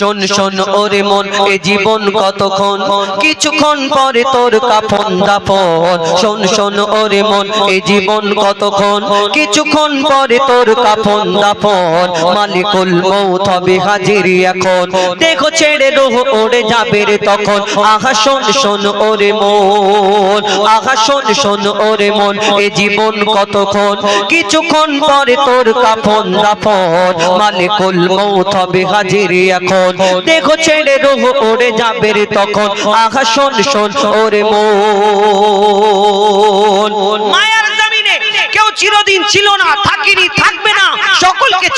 শোন শোন, ওরে মন, এ জীবন কতক্ষণ? কিছুক্ষণ পরে তোর কাফন দাফন। শোন শোন, ওরে মন, এ জীবন কতক্ষণ? কিছুক্ষণ পরে তোর কাফন দাফন। মালিকুল মৌত হবে হাজিরি এখন। দেখো, ছেড়ে রোহ, ওড়ে যাবে রে তখন। আহা, শোন শোন, ওরে মন। আহা, শোন শোন, ওরে মন, এ জীবন কতক্ষণ? কিছুক্ষণ পরে তোর কাফন দাফন। মালিকুল মৌত হবে হাজিরি এখন। দেখো ছেড়ে রোহ ওরে যাবে রে তখন আহা শোন শোন ওরে মন। মায়ার জমিনে কেউ চিরদিন ছিল না থাকিনি থাকবে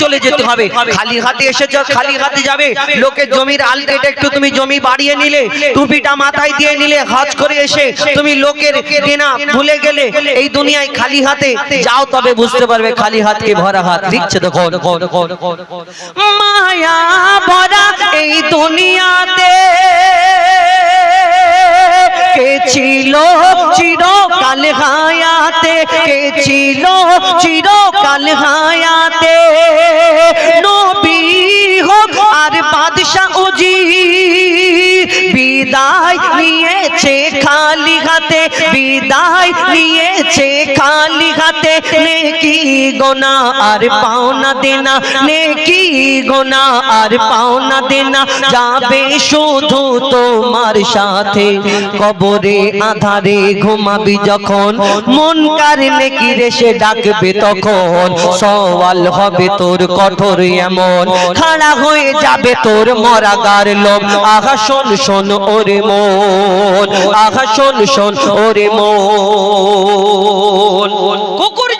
চলে যেতে হবে। খালি হাতে এসে খালি হাতে যাবে। লোকের জমির আল কেটে একটু তুমি জমি বাড়িয়ে নিলে টুপিটা মাথায় দিয়ে নিলে হজ করে এসে তুমি লোকের দেনা ভুলে গেলে এই দুনিয়ায় খালি হাতে যাও তবে বুঝতে পারবে খালি হাতকে ভরা হাত দিচ্ছে তখন মায়া ভরা এই দুনিয়াতে কে ছিল চিরকাল হায়াতে? কে ছিল চিরকাল হায়াতে? নবী হোক আর বাদশাহ উজি বিদায় নিয়েছে খালি হাতে, বিদায় নিয়েছে খালি হাতে। নেকি গোনা আর পাওনা দেনা, নেকি গোনা আর পাওনা দেনা। যাবে শুধু তোমার সাথে, কবরে আধারে ঘুমাবি যখন। মন কার নেকি রেসে ডাকবে তখন। সওয়াল হবে তোর কঠোর এমন, খাড়া হয়ে যাবে তোর মরাগার লোক আহা শোন শোন ওরে মন আহা শোন শোন ওরে মন। কুকুর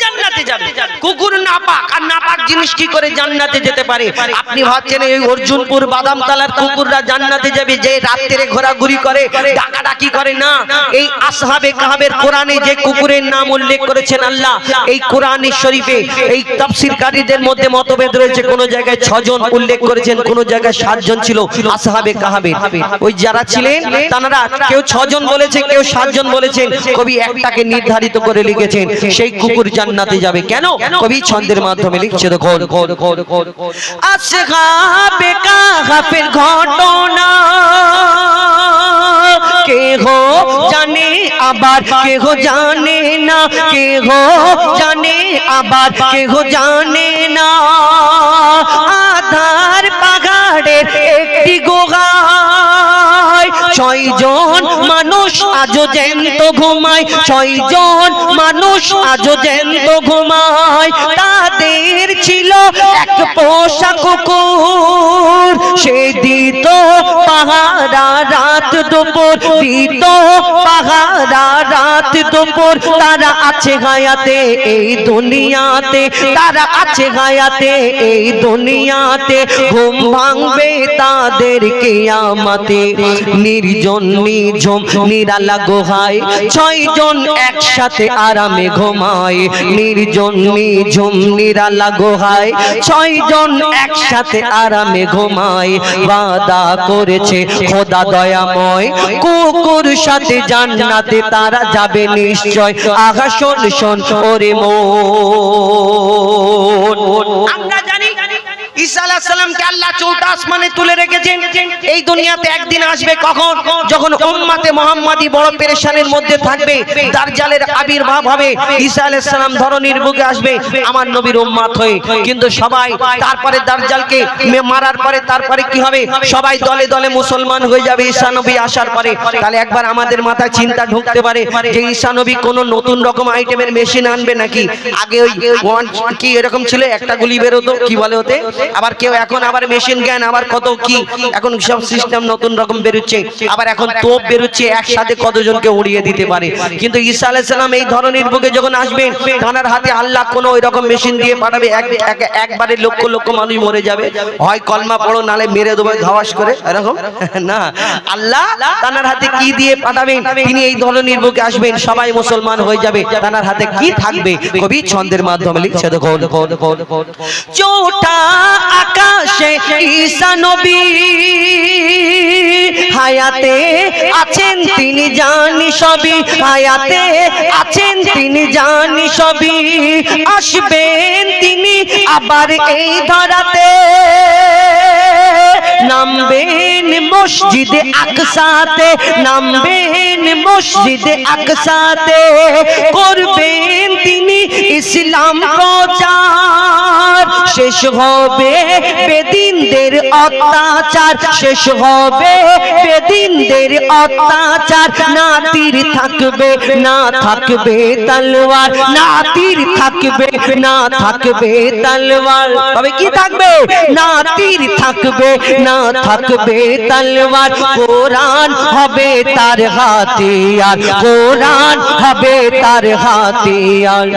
যাবে। কুকুর নাপাক আর নাপাক জিনিস কি করে জান্নাতে যেতে পারে? আপনি ভাবছেন এই অর্জুনপুর বাদাম তালার কুকুররা জান্নাতে যাবে যে রাত্রে ঘোরাঘুরি করে ডাকাডাকি করে? না এই আসহাবে কাহাবের কোরআনে যে কুকুরের নাম উল্লেখ করেছেন আল্লাহ এই কোরআন শরীফে এই তাফসীরকারীদের মধ্যে মতভেদ রয়েছে। কোন জায়গায় ছজন উল্লেখ করেছেন কোন জায়গায় সাতজন ছিল আসহাবে কাহাবে ওই যারা ছিলেন তারা কেউ ছজন বলেছে কেউ সাতজন বলেছেন কবি একটাকে নির্ধারিত করে লিখেছেন সেই কুকুর জান্নাতে যাবে। কেন? কবি ছন্দের মাধ্যমে লিখছে দেখুন। আসহাবে কাহাফের ঘটনা। কে হো জানে আবার কে হো জানে না। কে হো জানে আবার কে হো জানে না। আধার পাহাড়ের একটি ছয়জন মানুষ আজও জ্যান্ত ঘুমায়, ছয়জন মানুষ আজও জ্যান্ত ঘুমায়। তাদের ছিল এক পোষা কুকুর। সে দিত পাহারা রাত দুপুর দিত পাহারা রাত দুপুর। তারা আছে গায়াতে এই দুনিয়াতে, তারা আছে গায়াতে এই দুনিয়াতে। ঘুম ভাঙবে তাদের কেয়ামতে। নির্জন নিঝুম নিরালা গোহায়, ছয়জন একসাথে আরামে ঘুমায়। নির্জন নিঝুম নিরালা গোহায়, ছয়জন একসাথে আরামে ঘুমায়। বাদা করেছে খোদা দয়াময়, কুকুর সাথে জান্নাতে তারা যাবে নিশ্চয়। আঘা শোন শোন, ওরে মন। আমরা ঈসা আলাইহিস সালামকে তুলে রেখেছেন। এই দুনিয়াতে একদিন আসবে বড় আবির্ভাব হয়ে। তারপরে মারার পরে তারপরে কি হবে? সবাই দলে দলে মুসলমান হয়ে যাবে ঈসা নবী আসার পরে। তাহলে একবার আমাদের মাথায় চিন্তা ঢুকতে পারে যে নবী কোন নতুন রকম আইটেমের মেশিন আনবে নাকি? আগে কি এরকম ছিল? একটা গুলি বেরোতো, কি বলে ওতে? আবার কেউ এখন আবার মেশিন জ্ঞান আবার কত কি, এখন সব সিস্টেম নতুন রকম বেরোচ্ছে। আবার এখন তোপ বেরোচ্ছে, একসাথে কতজনকে উড়িয়ে দিতে পারে। কিন্তু ঈসা আলাইহিস সালাম এই ধরনের বুকে যখন আসবেন তানার হাতে আল্লাহ কোনো ওই রকম মেশিন দিয়ে পাঠাবে, এক, এক- একবারে লক্ষ লক্ষ মানুষ মরে যাবে। হয় কলমা পড়ো, নালে মেরে দেবে ধাওয়াস করে, এরকম? না। আল্লাহ তানার হাতে কি দিয়ে পাঠাবেন? তিনি এই ধরনের বুকে আসবেন, সবাই মুসলমান হয়ে যাবে। তানার হাতে কি থাকবে? কবি ছন্দের মাধ্যমে লিখছে দেখো চোটা আকাশে ঈসা নবী হায়াতে আছেন তিনি জানি সবই। হায়াতে আছেন তিনি জানি সবই। আসবেন তিনি আবার এই ধরাতে। নামবেন মসজিদে আকসাতে, নামবেন মসজিদে আকসাতে। করবেন তিনি ইসলাম প্রচার। শেষ হবে বেদিনদের অত্যাচার। শেষ হবে বেদিনদের অত্যাচার। না তীর থাকবে, না থাকবে তলোয়ার। না তীর থাকবে, না থাকবে তলোয়ার। তবে কি থাকবে? না তীর থাকবে না থাকবে তলোয়ার কোরআন হবে তার হাতিয়ার, কোরআন হবে তার হাতিয়ার।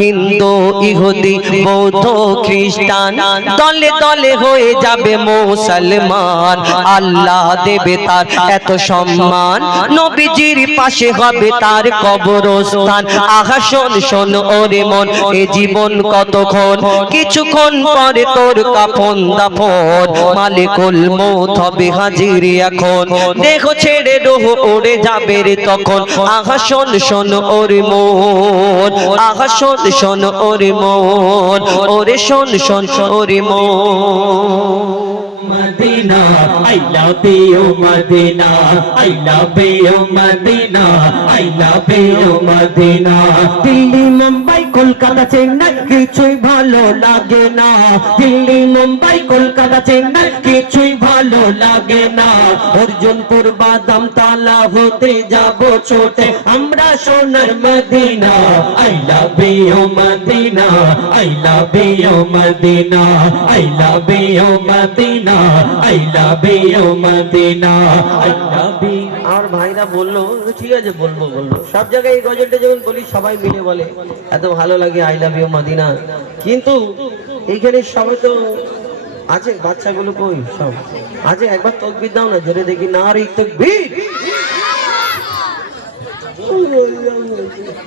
হিন্দু, ইহুদি, বৌদ্ধ, খ্রিস্টান, দলে দলে হয়ে যাবে মুসলমান। আল্লাহ দেবে তার এত সম্মান, নবীজির পাশে হবে তার কবরস্থান। আহা শোন শোন ওরে মন, এ জীবন কতক্ষণ? কিছুক্ষণ পরে তোর কাফন দাফন। মালিকুল মৌত হবে ছেড়ে রোহ ওড়ে যাবে রে তখন। আহা, শোন শোন, ওরে মন। আহা, শোন শোন, ওরে মন। ওরে শোন শোন, ওরে মন। Medina, I love you, Medina. I love you, Medina. I love you, Medina. Delhi Mumbai Kolkata Chennai কিছুই ভালো লাগে না দিল্লি মুম্বাই কলকাতা চেন্নাই কিছুই ভালো লাগে না। অর্জুনপুর বাদাম তালা হতে যাব ছোটে। আমরা সোনার Madina, I love Madina, I love Madina, I love Madina, I love Madina, I love you. আমার ভাইরা বলল, ঠিক আছে, বলব বলব। সব জায়গায় এই গজলটা যখন বলি, সবাই মিলে বলে, এত ভালো লাগে, আই লাভ মাদিনা। কিন্তু এইখানে সবাই তো আছে বাচ্চাগুলো কই? সব। আছে একবার তকবির দাও না ধরে দেখি না রে তকবির।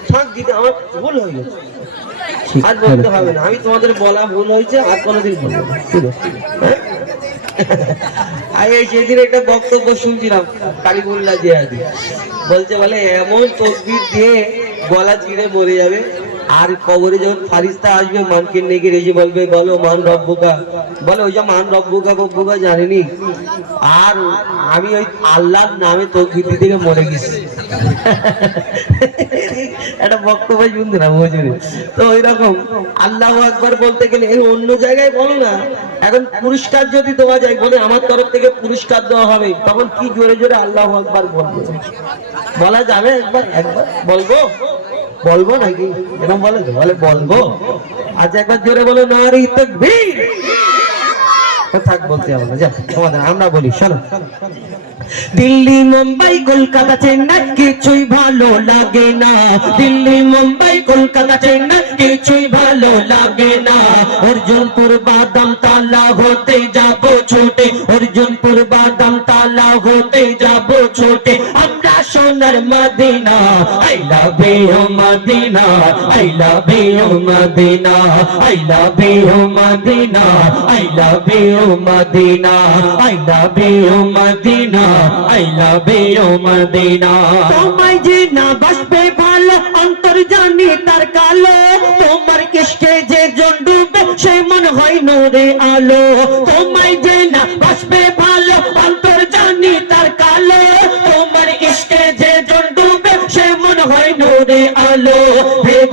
থাক দিদি আমার ভুল হয়ে গেছে আর বলতে হবে না আমি তোমাদের বলা ভুল হয়েছে আর কোনোদিন বলব ঠিক আছে হ্যাঁ? আর এই সেদিন একটা বক্তব্য শুনছিলাম কালীপুল্লা জিয়াদি। বলছে বলে এমন তকবির দিয়ে গলা চিড়ে মরে যাবে আর কবরে যখন ফারিস্তা আসবে মানকে নেগে রেজে বলবে, বলো মান রব্বুকা। বলে, ওই যে মান রব্বুকা বব্বুকা জানেনি? আর আমি ওই আল্লাহর নামে তকবির থেকে মরে গেছি। একটা বক্তব্য শুনতে না তো আল্লাহ আকবার বলতে গেলে এর অন্য জায়গায় বলো না। এখন পুরস্কার যদি দেওয়া যায়, বলে আমার তরফ থেকে পুরস্কার দেওয়া হবে, তখন কি জোরে জোরে আল্লাহ আকবার বলবে? বলা যাবে একবার একবার বলব? বলব নাকি? এরকম বলে বলে বলব? আচ্ছা একবার জোরে বলো, নারী তো থাক, বলতে হবে না। যা তোমাদের আমরা বলি, শোনো। দিল্লি, মুম্বাই, কলকাতা, চেন্নাই, কিছুই ভালো লাগে না। দিল্লি, মুম্বাই, কলকাতা, চেন্নাই, কিছুই ভালো লাগে না। অর্জুনপুর বাদাম তালা হতে যাব ছোটে। অর্জুনপুর বাদাম সোনার Madina, I love you Madina, I love you Madina, I love you Madina, I love you Madina, I love you Madina, I love you Madina. তোমায় যে না বাসবে ভালো অন্তর জানি তার কালো, তোমার কিসকে যে জন ডুবে, সে মন হয় নূরে আলো। তোমায় যে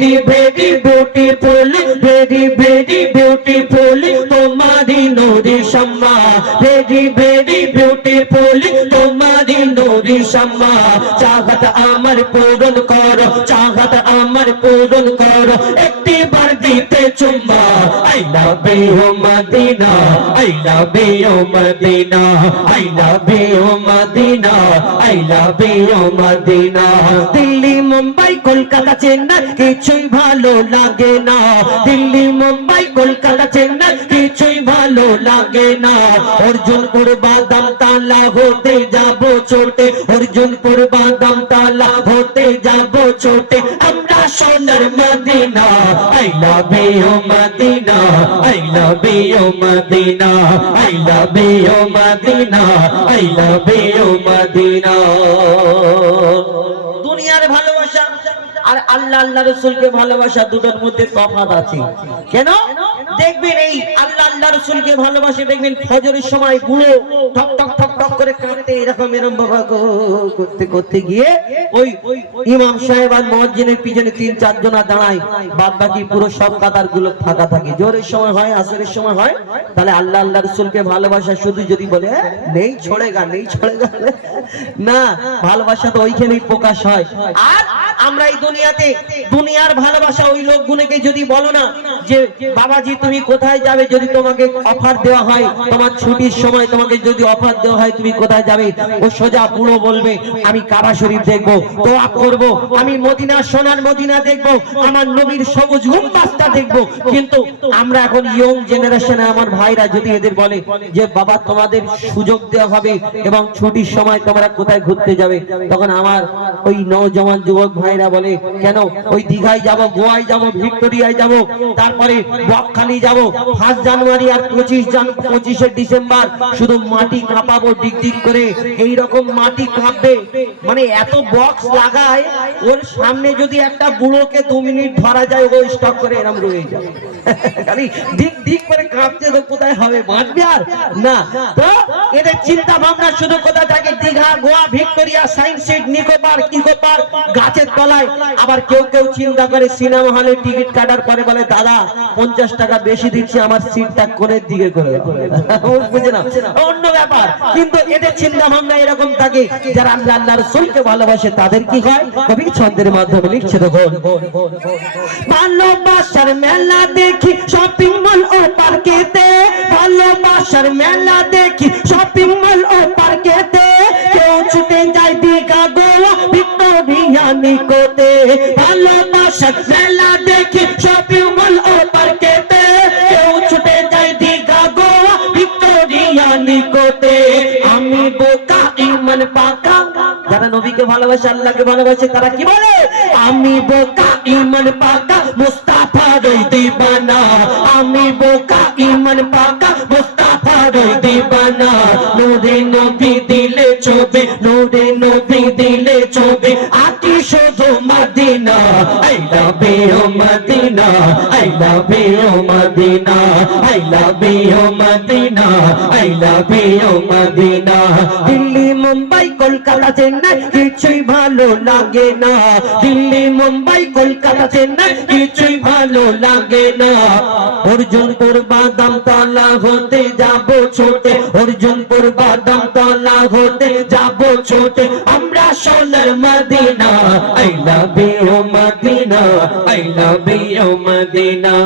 very very beautiful very very beautiful তোমারি নূরে সম্মা। ভেরি ভেরি বিউটিফুল তোমারি নূরে সম্মা। চাহত আমার পূরণ চুম্মা I love you Madina I love you Madina I love you Madina I love you Delhi Mumbai Kolkata Chennai কিছুই ভালো লাগে না দিল্লি মুম্বাই কলকাতা চেন্নাই কিছুই ভালো লাগে না অর্জুনপুর বাদাম তালা হতে যাব ছোটে অর্জুনপুর বাদাম তালা হতে যাব ছোটে আমরা সোনার Madina I love you Madina I love you Madina I love you Madina I love you দুনিয়ার ভালোবাসা আর আল্লাহ আল্লাহ রসুলকে ভালোবাসা দুটোর মধ্যে তফাৎ আছে। কেন? দেখবেন এই আল্লাহ আল্লাহ রসুলকে ভালোবাসে দেখবেন ফজরের সময় বুড়ো ঠক ঠক ঠক ঠক করে কাঁদতে এরকম এরকম বাবা গো করতে করতে গিয়ে ওই ইমাম সাহেব আর মসজিদের পিছনে তিন চারজনা দাঁড়ায়। বাদ বাকি পুরো সব কাতারগুলো ফাঁকা থাকে। জোরের সময় হয় আসরের সময় হয় তাহলে আল্লাহ আল্লাহ রসুলকে ভালোবাসা শুধু যদি বলে "এ, নেই ছড়েগা নেই ছড়েগা না ভালোবাসা তো ওইখানেই প্রকাশ হয়। আর আমরা এই দুনিয়াতে দুনিয়ার ভালোবাসা ওই লোকগুলোকে যদি বলো না যে বাবাজি তুমি কোথায় যাবে যদি তোমাকে অফার দেওয়া হয়? তোমার ছুটির সময় তোমাকে যদি অফার দেওয়া হয়, তুমি কোথায় যাবে? ও সোজা পুরো বলবে, আমি কাবা শরীফ দেখব দোয়া করব, আমি মদিনা, সোনার মদিনা দেখব, আমার নবীর সবুজ গুম্বাসটা দেখব। কিন্তু আমরা এখন ইয়ং জেনারেশনে আমার ভাইরা যদি এদের বলে যে, বাবা, তোমাদের সুযোগ দেওয়া হবে এবং ছুটির সময় তোমরা কোথায় ঘুরতে যাবে? তখন আমার ওই নওজওয়ান যুবক ভাইরা বলে, কেন? ওই দীঘায় যাব, গোয়ায় যাব, ভিক্টোরিয়ায় যাব, তারপরে বকখালি যাব। ফার্স্ট জানুয়ারি আর পঁচিশ জান পঁচিশে ডিসেম্বর শুধু মাটি কাঁপাবো ডিগ ডিগ করে। এই রকম মাটি কাঁপবে। মানে এত বক্স লাগায়, ওর সামনে যদি একটা বুড়োকে দু মিনিট ধরা যায়, ও স্টপ করে এরম রয়ে যাবে। আবার কেউ কেউ চিন্তা করে, সিনেমা হলে টিকিট কাটার পরে বলে, দাদা, পঞ্চাশ টাকা বেশি দিচ্ছি, আমার সিটটা কোণের দিকে করে বুঝে না? অন্য ব্যাপার, কিন্তু এদের চিন্তা ভাবনা এরকম থাকে, যারা আল্লাহ আল্লাহ রসুলকে ভালোবাসে, তাদের কি হয়? কবি ছন্দের মাধ্যমে লিখছে, দেখুন। ভালোবাসার মেলা দেখি শপিং মল ও পার্কেতে। ভালোবাসার মেলা দেখি শপিং মল ও পার্কেতে। কেউ ছুটে যায় দীঘা, গোয়া, ভিক্টোরিয়া, নিকোতে। ভালোবাসার মেলা দেখি নবীকে ভালোবাসে, আল্লাহকে ভালোবাসে, তারা কি বলে? আমি বোকা ইমান পাকা মুস্তাফা রই দিবানা। আমি বোকা ইমান পাকা মুস্তাফা রই দিবানা। নূরে নবী দিলে চোবে নূরে নবী দিলে চোবে আকি শুধু Madina, I love you Madina, I love you Madina, I love you Madina, I love you Madina. Mumbai Kolkata Chennai, কিছুই ভালো লাগে না। দিল্লি, মুম্বাই, কলকাতা চেন্নাই, কিছুই ভালো লাগে না। অর্জুনপুর বাদাম তলা হতে যাব ছোটে, অর্জুনপুর বাদাম তলা হতে যাব ছোটে। আমরা সোনার Madina, I love you Madina, I love you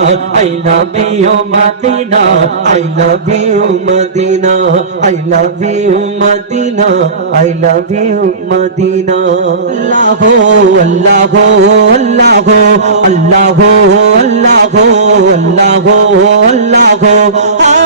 Madina I love you Madina, I love you Madina, I love you Madina, I love you Madina. আল্লাহ আল্লাহ আল্লাহ আল্লাহ আল্লাহ আল্লাহ আল্লাহ।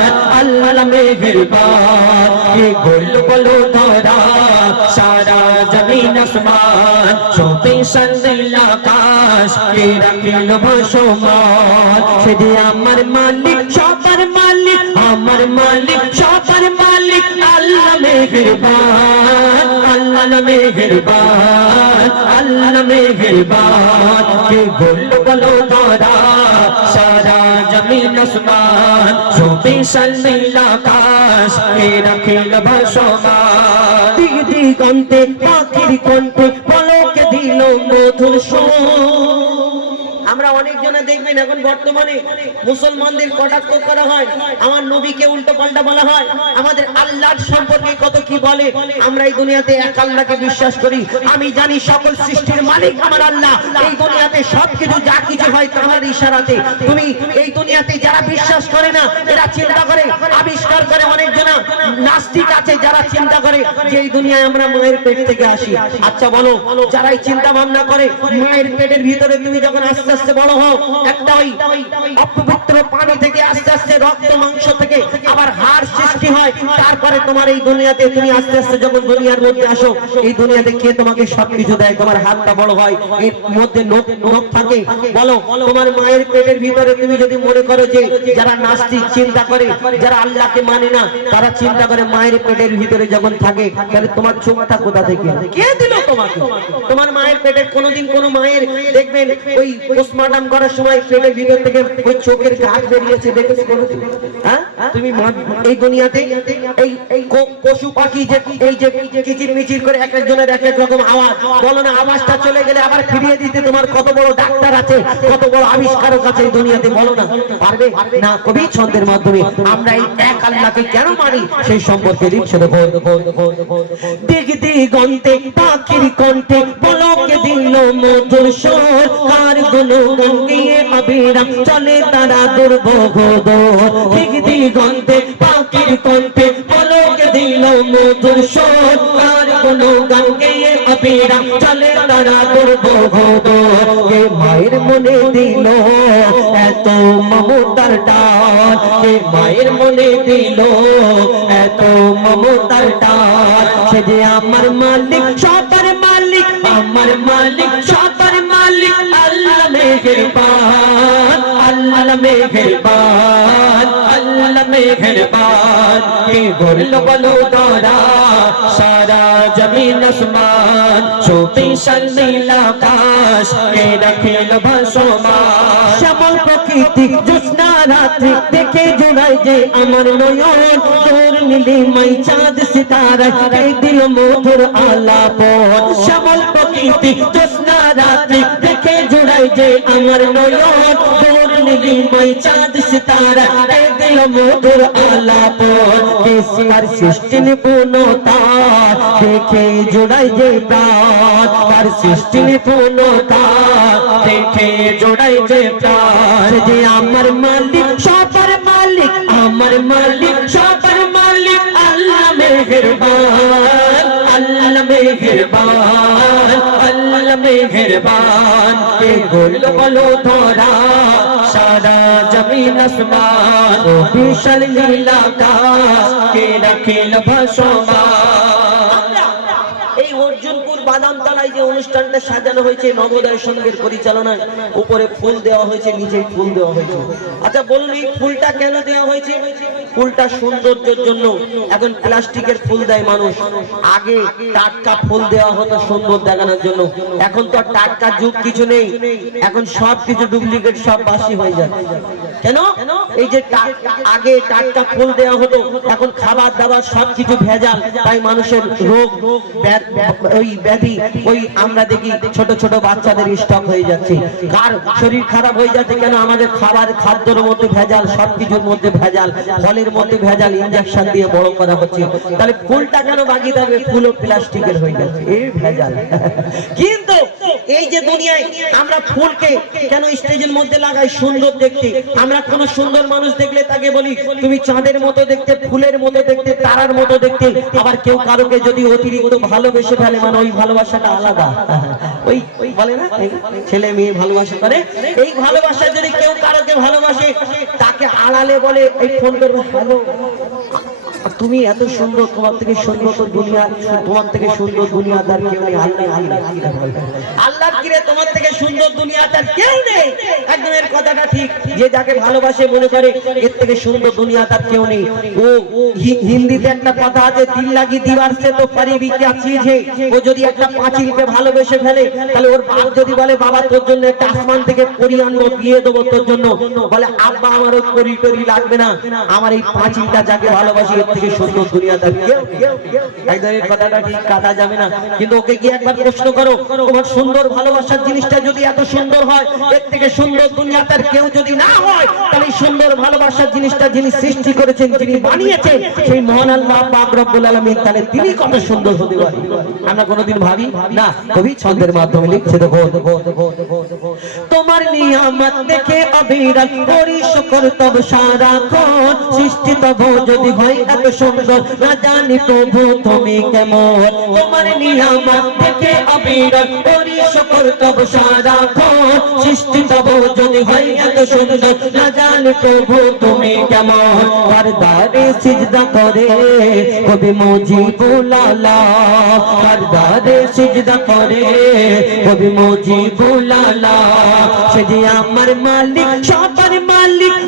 মেহেরবান কে গোল বলো ধরা সারা জমিন আসমান সোপে সন্দিল আকাশ। কে রাখিল ভাসমান সে যে আমার মালিক, সবার মালিক, আমার মালিক, সবার মালিক। আল্লাহ মেহেরবান আল্লাহ মেহেরবান আল্লাহ মেহেরবান। কে গোল বলো ধরা জমিন আসমান সন্দিল আকাশ কে রাখিল ভাসমান। দিগ দিগন্তে, পাখির কণ্ঠে পলকে দিল মধুর সুর। আমরা অনেকজনে দেখবেন এখন বর্তমানে মুসলমানদের কটাক্ষ করা হয়, আমার নবীকে উল্টো পাল্টা বলা হয়, আমাদের আল্লাহর সম্পর্কে কত কি বলে, আমরা এই দুনিয়াতে এক আল্লাহকে বিশ্বাস করি, আমি জানি সকল সৃষ্টির মালিক আমার আল্লাহ, এই দুনিয়াতে সবকিছু যা কিছু হয় তার ইশারাতে, তুমি এই দুনিয়াতে যারা বিশ্বাস করে না, এরা চিন্তা করে, আবিষ্কার করে অনেক অনেকজনা নাস্তিক আছে যারা চিন্তা করে যে এই দুনিয়ায় আমরা মায়ের পেট থেকে আসি। আচ্ছা বলো, যারা এই চিন্তা ভাবনা করে, মায়ের পেটের ভিতরে তুমি যখন আস্তে আস্তে বড় হও একটা ওই অপবিত্র পানি থেকে আস্তে আস্তে রক্ত, মাংস থেকে আবার হাড় সৃষ্টি হয়। তারপরে তোমার এই দুনিয়াতে তুমি আস্তে আস্তে যখন দুনিয়ার মধ্যে আসো, এই দুনিয়াতে কে তোমাকে সবকিছু দেয়? তোমার হাতটা বড় হয়, এর মধ্যে নখ নখ থাকে। বলো, তোমার মায়ের পেটের ভিতরে তুমি যদি মনে করো যে যারা নাস্তিক চিন্তা করে, যারা আল্লাহকে মানে না, তারা চিন্তা করে মায়ের পেটের ভিতরে যখন থাকে, তাহলে তোমার চোখটা কোথা থেকে? কে দিল তোমাকে? তোমার মায়ের পেটের কোনোদিন কোনো মায়ের, দেখবেন ওই পোস্টমর্টম করার সময় পেটের ভিতর থেকে ওই চোখের গাছ বেরিয়েছে, দেখেছ হ্যাঁ? তুমি এই দুনিয়াতে এই এই পশু পাখি যে এই যে কিচির মিচির করে এক একজনের এক এক রকম আওয়াজ। বলো না, আওয়াজটা চলে গেলে আবার ফিরিয়ে দিতে তোমার কত বড় ডাক্তার আছে, কত বড় আবিষ্কারক আছে এই দুনিয়াতে, বলো না। পারবে? না, কবি ছন্দের মাধ্যমে আমরা এই এক আল্লাহকে কেন মানি? সেই সম্পর্কে লিখছে দেখো। দেখো দেখো দেখো দিক দিগন্তে পাখির কণ্ঠে পলকে দিল মধুর স্বর। কারগুলো গঙ্গিয়ে অবিরাম চলে তারা দুর্ভোগ পাখির কণ্ঠে দিল মধুর গঙ্গিয়ে অবিরাম চলে তারা দুর্ভোগ মায়ের মনে দিল এত মমতার কে মায়ের মনে দিল এত মমতার ডাল সে যে আমার মালিক, সবার মালিক, আমার মালিক, সবার মালিক মেহেরবান সারা জমিন আসমান চৌবিশাল নীল আকাশ, কে রাখিল ভাসমান প্রকৃতি জ্যোৎস্না রাত্রি, দেখে জোড়ায় যে আমার নয়ন। মাই চাঁদ সিতারা দিল মধুর আলাপন? শ্যামল প্রকৃতি জ্যোৎস্না রাত্রি, দেখে আমার দেখে জোড়ায় যে তার নিপুণতা। দেখে জোড়াই যে যে আমার মালিক, সবার মালিক, আমার মালিক, সবার মালিক, আল্লাহ মেহেরবান আল্লাহ মেহেরবান। মেহেরবান কে গোল বলো তোরা সারা জমিন আসমান বিশাল নীলাকাশ কে রাখিল ভাসমান এই অর্জুনপুর বাদাম যে অনুষ্ঠানটা সাজানো হয়েছে নবোদয় সঙ্গের পরিচালনায়। উপরে ফুল দেওয়া হয়েছে নিচে ফুল দেওয়া হয়েছে। আচ্ছা বলুন এই ফুলটা কেন দেওয়া হয়েছে? ফুলটা সৌন্দর্যের জন্য। এখন প্লাস্টিকের ফুল দেয় মানুষ। আগে টাটকা ফুল দেওয়া হতো সুন্দর দেখানোর জন্য। এখন তো টাটকা যুগ কিছু নেই। এখন সব কিছু ডুপ্লিকেট সব বাসি হয়ে যায় কেন? এই যে আগে টাটকা ফুল দেওয়া হতো, এখন খাবার দাবার সব ভেজাল, তাই মানুষের রোগ ওই ব্যাধি, ওই আমরা দেখি ছোট ছোট বাচ্চাদের স্টক হয়ে যাচ্ছে। কার শরীর খারাপ হয়ে যাচ্ছে কেন? আমাদের খাবার, খাদ্যের মধ্যে ভেজাল সব মধ্যে ভেজাল, ফলের মধ্যে ভেজাল ইনজেকশন দিয়ে বড় করা হচ্ছে। তাহলে ফুলটা কেন বাগিয়ে থাকবে ফুলও প্লাস্টিকের হয়ে যাচ্ছে। এই ভেজাল। কিন্তু এই যে দুনিয়ায় আমরা ফুলকে কেন স্টেজের মধ্যে লাগাই সুন্দর দেখতে? আমরা কোন সুন্দর মানুষ দেখলে তাকে বলি, তুমি চাঁদের মতো দেখতে, ফুলের মতো দেখতে, তারার মতো দেখতে। আবার কেউ কারোকে যদি অতিরিক্ত ভালোবেসে ফেলে মানে ওই ভালোবাসাটা আলাদা। ওই বলে না ছেলে মেয়ে ভালোবাসা করে। এই ভালোবাসা যদি কেউ কারোকে ভালোবাসে, তাকে আড়ালে বলে, এই ফোন করবে, হ্যালো। আর তুমি এত সুন্দর, তোমার থেকে সুন্দর তো দুনিয়া, তোমার থেকে সুন্দর দুনিয়া তার কেউ নেই আল্লাহ আল্লাহ আল্লাহ কিরে, তোমার থেকে সুন্দর দুনিয়া তার কেউ নেই? একদম এর কথাটা ঠিক, যে যাকে ভালোবাসে, মনে করে এর থেকে সুন্দর দুনিয়া তার কেউ নেই। ও হিন্দিতে একটা কথা আছে তিন লাগি দিবার সে তো পারি বিজ্ঞা চিজে ও যদি একটা পাঁচিলকে ভালোবেসে ফেলে, তাহলে ওর বাপ যদি বলে, বাবা, তোর জন্য একটা আসমান থেকে পরি আনব, দিয়ে দেবো তোর জন্য। বলে, আব্বা, আমার ওই পরি টরি লাগবে না। আমার এই পাঁচিলটা যাকে ভালোবাসি থেকে সুন্দর দুনিয়াতে কেউ একদম এই কথাটা ঠিক, কাটা যাবে না। কিন্তু ওকে কি একবার প্রশ্ন করো, তোমার সুন্দর ভালোবাসার জিনিসটা যদি এত সুন্দর হয়, এর থেকে সুন্দর দুনিয়াতে কেউ যদি না হয়, তাহলে সুন্দর ভালোবাসার জিনিসটা যিনি সৃষ্টি করেছেন, যিনি বানিয়েছেন, সেই মহান আল্লাহ পাক রব্বুল আলামিন তাহলে তিনি কত সুন্দর হতে পারে। আমরা কোনোদিন ভাবি, না, কবি ছন্দের মাধ্যমে লিখছে, দেখো। তোমার নিয়ামত দেখে অবিরল করি শুকর তব সারাক্ষণ সৃষ্টি তব যদি হয় এত সুন্দর। না জানি প্রভু তুমি কেমন। তোমার নিয়ামত দেখে অবিরল করি শুকর তব সারাক্ষণ সৃষ্টি তব যদি হয় এত সুন্দর। না জানি প্রভু তুমি কেমন। পরদারে সিজদা করে কবি মুজিবুল আলা পরদারে সিজদা করে কবি মুজিবুল আলা সে যে আমার মালিক মালিক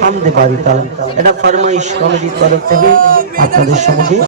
সামনে পারি তাহলে। এটা ফার্মাইশ কমিটির তরফ থেকে আপনাদের সঙ্গে